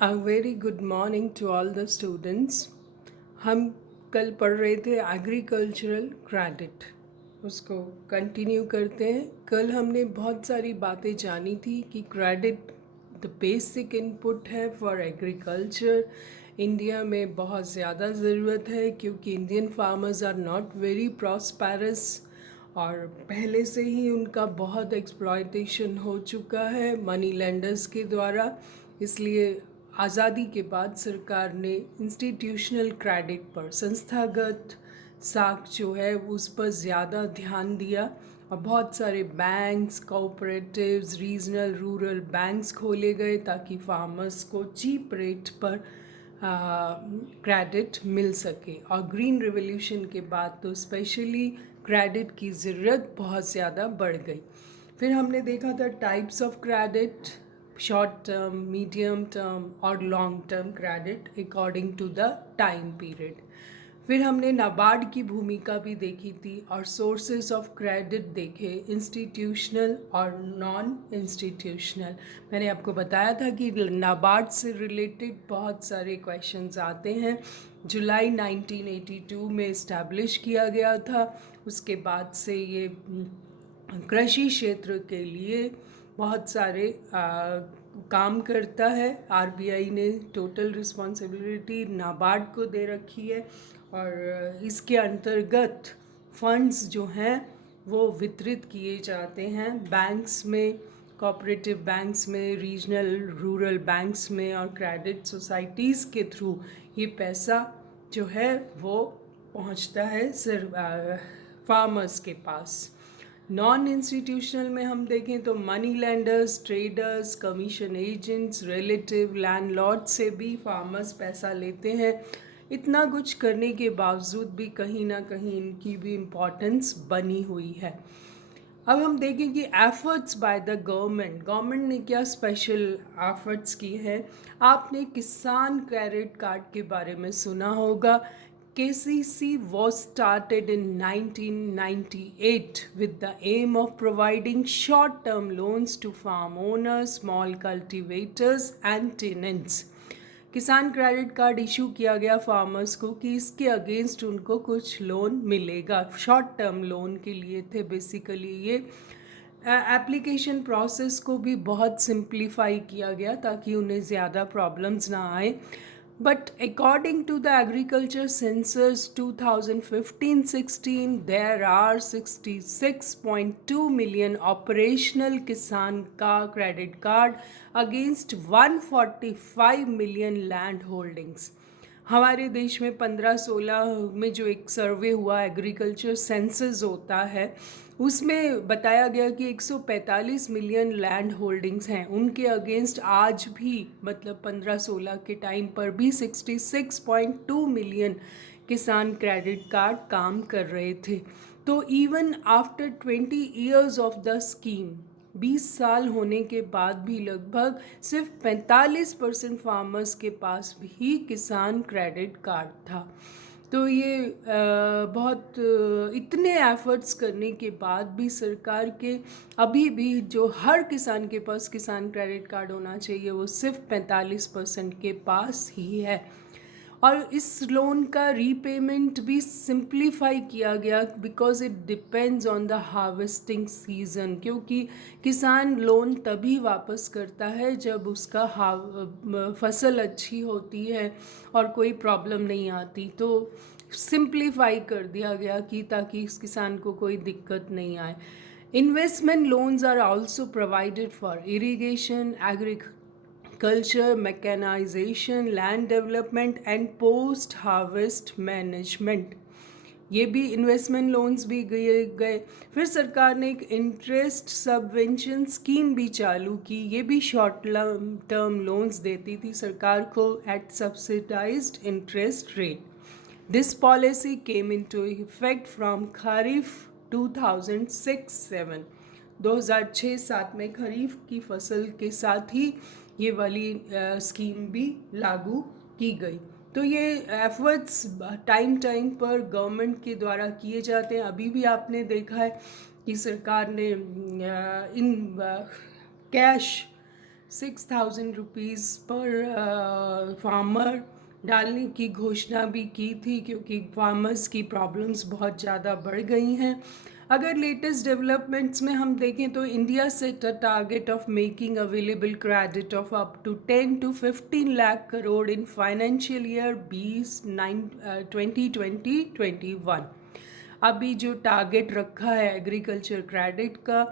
A very good morning to all the students. हम कल पढ़ रहे थे एग्रीकल्चरल क्रेडिट, उसको कंटिन्यू करते हैं। कल हमने बहुत सारी बातें जानी थी कि क्रेडिट द बेसिक इनपुट है फॉर एग्रीकल्चर। इंडिया में बहुत ज़्यादा ज़रूरत है क्योंकि Indian farmers are not very prosperous और पहले से ही उनका बहुत एक्सप्लॉयटेशन हो चुका है मनी लेंडर्स के द्वारा। इसलिए आज़ादी के बाद सरकार ने इंस्टीट्यूशनल क्रेडिट पर, संस्थागत साख जो है उस पर ज़्यादा ध्यान दिया और बहुत सारे banks, cooperatives, regional rural banks खोले गए ताकि फार्मर्स को चीप रेट पर क्रेडिट मिल सके। और ग्रीन रिवॉल्यूशन के बाद तो स्पेशली क्रेडिट की ज़रूरत बहुत ज़्यादा बढ़ गई। फिर हमने देखा था types of credit, short term, medium term और long term credit according to the time period. फिर हमने नाबार्ड की भूमिका भी देखी थी और सोर्सेज ऑफ क्रेडिट देखे, इंस्टीट्यूशनल और नॉन इंस्टीट्यूशनल। मैंने आपको बताया था कि नाबार्ड से रिलेटेड बहुत सारे क्वेश्चंस आते हैं। जुलाई 1982 में इस्टेब्लिश किया गया था। उसके बाद से ये कृषि क्षेत्र के लिए बहुत सारे काम करता है। आरबीआई ने टोटल रिस्पॉन्सिबिलिटी नाबार्ड को दे रखी है और इसके अंतर्गत फंड्स जो हैं वो वितरित किए जाते हैं बैंक्स में, कोऑपरेटिव बैंक्स में, रीजनल रूरल बैंक्स में और क्रेडिट सोसाइटीज़ के थ्रू ये पैसा जो है वो पहुंचता है सिर्फ फार्मर्स के पास। नॉन इंस्टीट्यूशनल में हम देखें तो money lenders, traders, commission agents, relative, landlord से भी फार्मर्स पैसा लेते हैं। इतना कुछ करने के बावजूद भी कहीं ना कहीं इनकी भी इम्पोर्टेंस बनी हुई है। अब हम देखें कि एफर्ट्स बाय द गवर्नमेंट ने क्या स्पेशल एफर्ट्स की है। आपने किसान क्रेडिट कार्ड के बारे में सुना होगा। KCC was started in 1998 with the aim of providing short-term loans to farm owners, small cultivators and tenants. किसान क्रेडिट कार्ड इशू किया गया फार्मर्स को कि इसके अगेंस्ट उनको कुछ लोन मिलेगा। शॉर्ट टर्म लोन के लिए थे बेसिकली ये। एप्लीकेशन प्रोसेस को भी बहुत सिंप्लीफाई किया गया ताकि उन्हें ज़्यादा प्रॉब्लम्स ना आए। But according to the agriculture census 2015-16, there are 66.2 million operational Kisan ka credit card against 145 million land holdings. हमारे देश में 15-16 में जो एक सर्वे हुआ, एग्रीकल्चर सेंसस होता है, उसमें बताया गया कि 145 मिलियन लैंड होल्डिंग्स हैं। उनके अगेंस्ट आज भी मतलब 15-16 के टाइम पर भी 66.2 मिलियन किसान क्रेडिट कार्ड काम कर रहे थे। तो even after 20 years of the scheme, 20 साल होने के बाद भी लगभग सिर्फ 45% फार्मर्स के पास भी किसान क्रेडिट कार्ड था। तो ये इतने एफर्ट्स करने के बाद भी सरकार के अभी भी जो हर किसान के पास किसान क्रेडिट कार्ड होना चाहिए वो सिर्फ 45% के पास ही है। और इस लोन का रीपेमेंट भी सिंप्लीफाई किया गया because it depends on the harvesting season, क्योंकि किसान लोन तभी वापस करता है जब उसका फसल अच्छी होती है और कोई प्रॉब्लम नहीं आती। तो सिंप्लीफाई कर दिया गया कि ताकि इस किसान को कोई दिक्कत नहीं आए। Investment loans are also provided for irrigation, agriculture, mechanization, land development and post harvest management। ये भी इन्वेस्टमेंट लोन्स भी गए। फिर सरकार ने एक इंटरेस्ट सबवेंशन स्कीम भी चालू की। ये भी शॉर्ट टर्म लोन्स देती थी सरकार को at subsidised interest rate. This policy came into effect from kharif 2006-07। 2006-07 में खरीफ की फसल के साथ ही ये वाली स्कीम भी लागू की गई। तो ये एफर्ट्स टाइम पर गवर्नमेंट के द्वारा किए जाते हैं। अभी भी आपने देखा है कि सरकार ने इन कैश ₹6,000 पर फार्मर डालने की घोषणा भी की थी, क्योंकि फार्मर्स की प्रॉब्लम्स बहुत ज़्यादा बढ़ गई हैं। अगर लेटेस्ट डेवलपमेंट्स में हम देखें तो India set a target of making available credit of up to 10 to 15 lakh crore in financial year 2020-21। अभी जो टारगेट रखा है एग्रीकल्चर क्रेडिट का,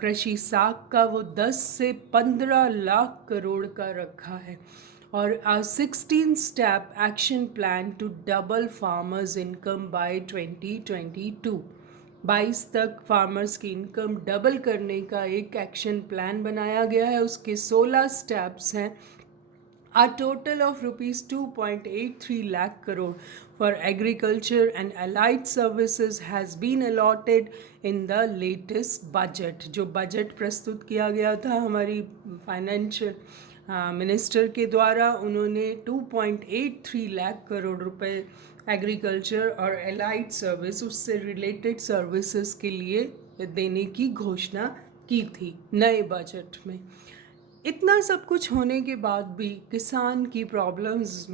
कृषि साख का, वो 10 से 15 लाख करोड़ का रखा है। और 16 step action plan to double farmers income by 2022। 22 तक फार्मर्स की इनकम डबल करने का एक एक्शन प्लान बनाया गया है। उसके 16 स्टेप्स हैं। A total of rupees 2.83 lakh crore for agriculture and allied services has been allotted in the latest budget। जो बजट प्रस्तुत किया गया था हमारी फाइनेंस मिनिस्टर के द्वारा, उन्होंने 2.83 लाख करोड़ रुपए एग्रीकल्चर और एलाइड सर्विस, उससे रिलेटेड सर्विसेज के लिए देने की घोषणा की थी नए बजट में। इतना सब कुछ होने के बाद भी किसान की प्रॉब्लम्स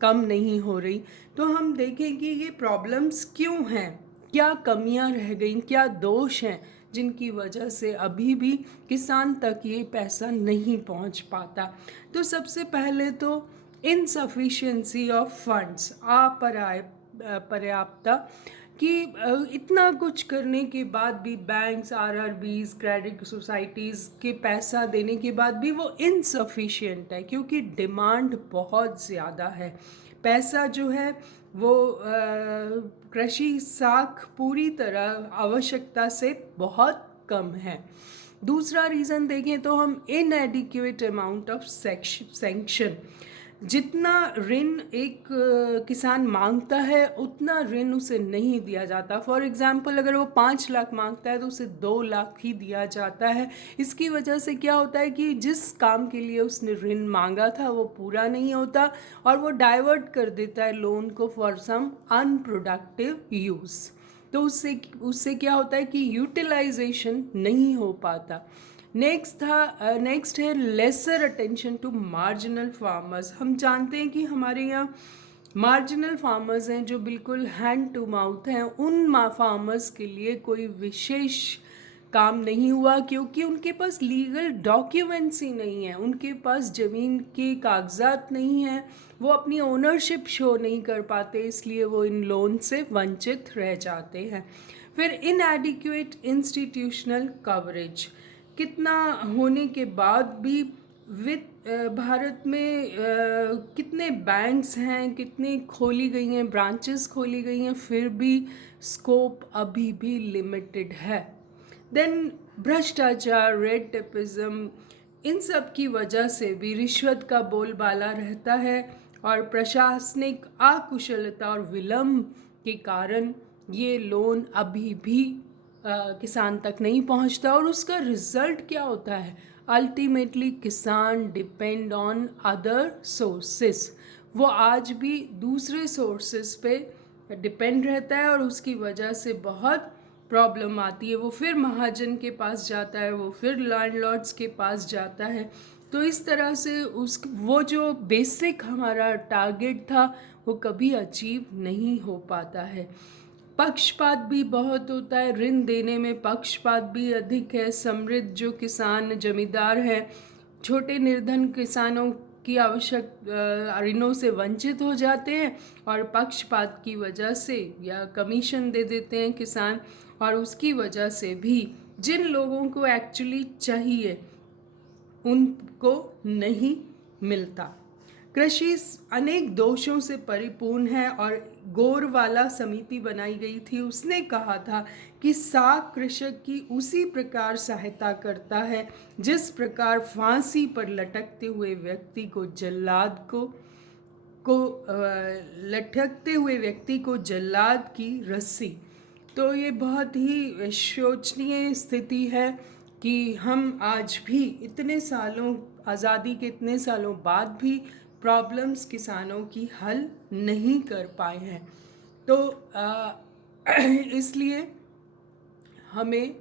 कम नहीं हो रही। तो हम देखें कि ये प्रॉब्लम्स क्यों हैं, क्या कमियां रह गई, क्या दोष हैं जिनकी वजह से अभी भी किसान तक ये पैसा नहीं पहुंच पाता। तो सबसे पहले तो इनसफिशिएंसी ऑफ फंड्स, अपर्याप्तता, कि इतना कुछ करने के बाद भी बैंक्स, आरआरबीज, क्रेडिट सोसाइटीज़ के पैसा देने के बाद भी वो इनसफिशिएंट है, क्योंकि डिमांड बहुत ज़्यादा है। पैसा जो है वो कृषि साख पूरी तरह आवश्यकता से बहुत कम है। दूसरा रीज़न देखें तो हम इनएडिक्वेट अमाउंट ऑफ सैंक्शन, जितना ऋण एक किसान मांगता है उतना ऋण उसे नहीं दिया जाता। फॉर एग्ज़ाम्पल, अगर वो 5 लाख मांगता है तो उसे 2 लाख ही दिया जाता है। इसकी वजह से क्या होता है कि जिस काम के लिए उसने ऋण मांगा था वो पूरा नहीं होता, और वो डाइवर्ट कर देता है लोन को फॉर सम अनप्रोडक्टिव यूज़। तो उससे क्या होता है कि यूटिलाइजेशन नहीं हो पाता। नेक्स्ट है lesser attention to marginal farmers. हम जानते हैं कि हमारे यहाँ मार्जिनल फार्मर्स हैं जो बिल्कुल हैंड टू माउथ हैं। उन फार्मर्स के लिए कोई विशेष काम नहीं हुआ, क्योंकि उनके पास लीगल डॉक्यूमेंट्स ही नहीं है, उनके पास ज़मीन के कागजात नहीं हैं, वो अपनी ओनरशिप शो नहीं कर पाते, इसलिए वो इन लोन से वंचित रह जाते हैं। फिर इनएडिक्वेट इंस्टीट्यूशनल कवरेज, कितना होने के बाद भी भारत में कितने बैंक्स हैं, कितनी खोली गई हैं ब्रांचेस खोली गई हैं, फिर भी स्कोप अभी भी लिमिटेड है। देन भ्रष्टाचार, रेड टेपिज्म, इन सब की वजह से भी रिश्वत का बोलबाला रहता है, और प्रशासनिक अकुशलता और विलंब के कारण ये लोन अभी भी किसान तक नहीं पहुंचता। और उसका रिजल्ट क्या होता है? अल्टीमेटली किसान डिपेंड ऑन अदर सोर्सेस, वो आज भी दूसरे सोर्सेस पे डिपेंड रहता है, और उसकी वजह से बहुत प्रॉब्लम आती है। वो फिर महाजन के पास जाता है, वो फिर लैंडलॉर्ड्स के पास जाता है। तो इस तरह से वो जो बेसिक हमारा टारगेट था वो कभी अचीव नहीं हो पाता है। पक्षपात भी बहुत होता है, ऋण देने में पक्षपात भी अधिक है। समृद्ध जो किसान जमींदार हैं, छोटे निर्धन किसानों की आवश्यक ऋणों से वंचित हो जाते हैं, और पक्षपात की वजह से या कमीशन दे देते हैं किसान, और उसकी वजह से भी जिन लोगों को एक्चुअली चाहिए उनको नहीं मिलता। कृषि अनेक दोषों से परिपूर्ण है, और गोरवाला समिति बनाई गई थी, उसने कहा था कि साख कृषक की उसी प्रकार सहायता करता है जिस प्रकार फांसी पर लटकते हुए व्यक्ति को लटकते हुए व्यक्ति को जल्लाद की रस्सी। तो ये बहुत ही शोचनीय स्थिति है कि हम आज भी इतने सालों, आज़ादी के इतने सालों बाद भी प्रॉब्लम्स किसानों की हल नहीं कर पाए हैं। तो इसलिए हमें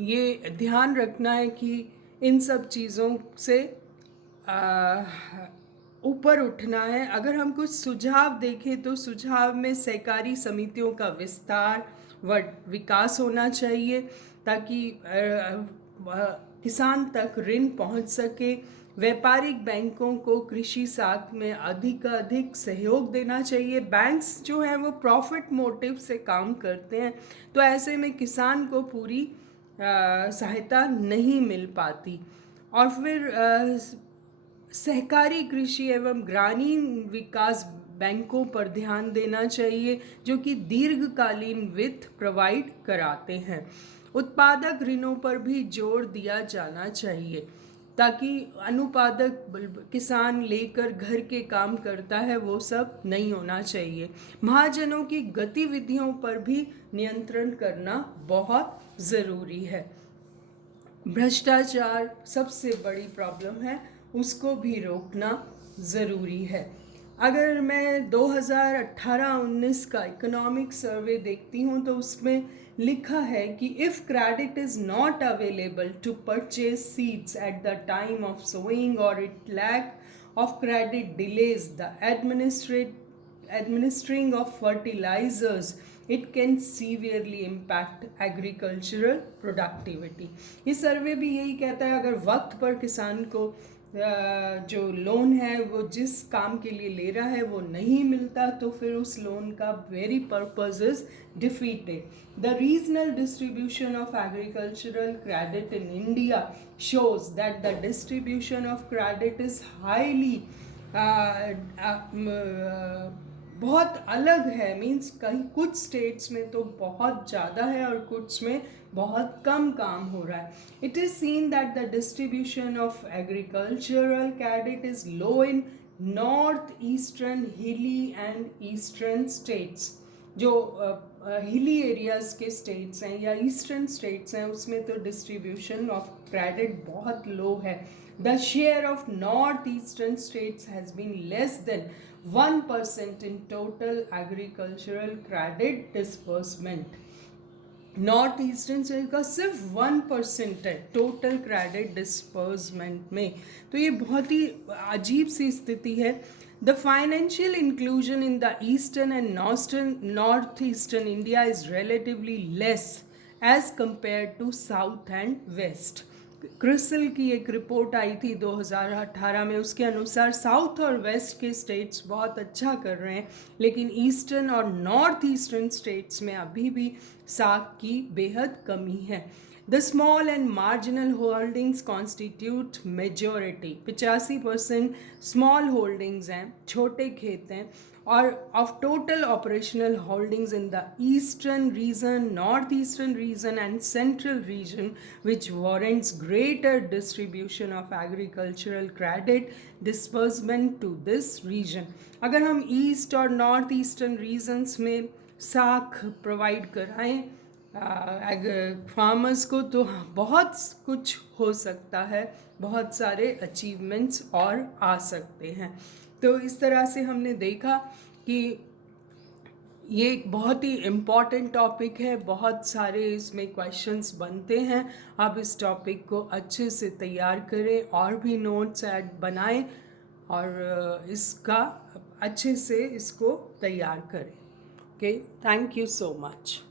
ये ध्यान रखना है कि इन सब चीज़ों से ऊपर उठना है। अगर हम कुछ सुझाव देखें तो सुझाव में सहकारी समितियों का विस्तार व विकास होना चाहिए ताकि किसान तक ऋण पहुंच सके। व्यापारिक बैंकों को कृषि साख में अधिक सहयोग देना चाहिए। बैंक्स जो हैं वो प्रॉफिट मोटिव से काम करते हैं, तो ऐसे में किसान को पूरी सहायता नहीं मिल पाती। और फिर सहकारी कृषि एवं ग्रामीण विकास बैंकों पर ध्यान देना चाहिए जो कि दीर्घकालीन वित्त प्रोवाइड कराते हैं। उत्पादक ऋणों पर भी जोर दिया जाना चाहिए ताकि अनुपादक किसान लेकर घर के काम करता है वो सब नहीं होना चाहिए। महाजनों की गतिविधियों पर भी नियंत्रण करना बहुत ज़रूरी है। भ्रष्टाचार सबसे बड़ी प्रॉब्लम है, उसको भी रोकना ज़रूरी है। अगर मैं 2018-19 का इकोनॉमिक सर्वे देखती हूँ तो उसमें लिखा है कि if credit is not available to purchase seeds at the time of sowing और it lack of credit delays the administering of fertilizers, it can severely impact agricultural productivity। ये सर्वे भी यही कहता है अगर वक्त पर किसान को जो लोन है वो जिस काम के लिए ले रहा है वो नहीं मिलता तो फिर उस लोन का very purpose is defeated. The regional distribution of agricultural credit in India shows that the distribution of credit is highly बहुत अलग है। मीन्स कहीं कुछ स्टेट्स में तो बहुत ज़्यादा है और कुछ में बहुत कम काम हो रहा है। It is seen that the distribution of agricultural credit is low in north eastern हिली एंड ईस्टर्न स्टेट्स। जो हिली एरियाज़ के स्टेट्स हैं या ईस्टर्न स्टेट्स हैं उसमें तो डिस्ट्रीब्यूशन ऑफ क्रेडिट बहुत लो है। The share of north eastern states has been less than 1% in total agricultural credit disbursement। North eastern state का सिर्फ 1% है टोटल क्रेडिट डिस्बर्समेंट में, तो ये बहुत ही अजीब सी स्थिति है। The financial inclusion in the eastern and north eastern India is relatively less as compare to south and west. CRISIL की एक रिपोर्ट आई थी 2018 में, उसके अनुसार साउथ और वेस्ट के स्टेट्स बहुत अच्छा कर रहे हैं लेकिन ईस्टर्न और नॉर्थ ईस्टर्न स्टेट्स में अभी भी साख की बेहद कमी है। The small and marginal holdings constitute majority. 85% small holdings हैं, छोटे खेत हैं, और of total operational holdings in the eastern region, northeastern region and central region, which warrants greater distribution of agricultural credit disbursement to this region। अगर हम east और north eastern regions में साख प्रोवाइड कराएं फार्मर्स को तो बहुत कुछ हो सकता है, बहुत सारे अचीवमेंट्स और आ सकते हैं। तो इस तरह से हमने देखा कि ये एक बहुत ही इम्पॉर्टेंट टॉपिक है, बहुत सारे इसमें क्वेश्चंस बनते हैं। आप इस टॉपिक को अच्छे से तैयार करें और भी नोट्स ऐड बनाएं और इसका अच्छे से इसको तैयार करें। Okay, thank you so much.